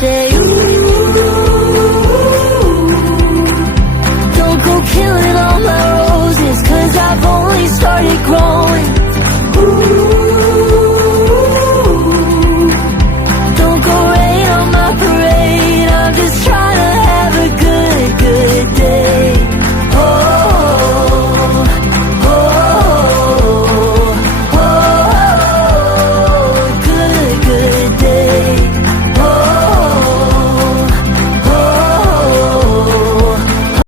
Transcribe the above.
say, ooh, don't go killing all my roses, 'cause I've only started growing. Ooh.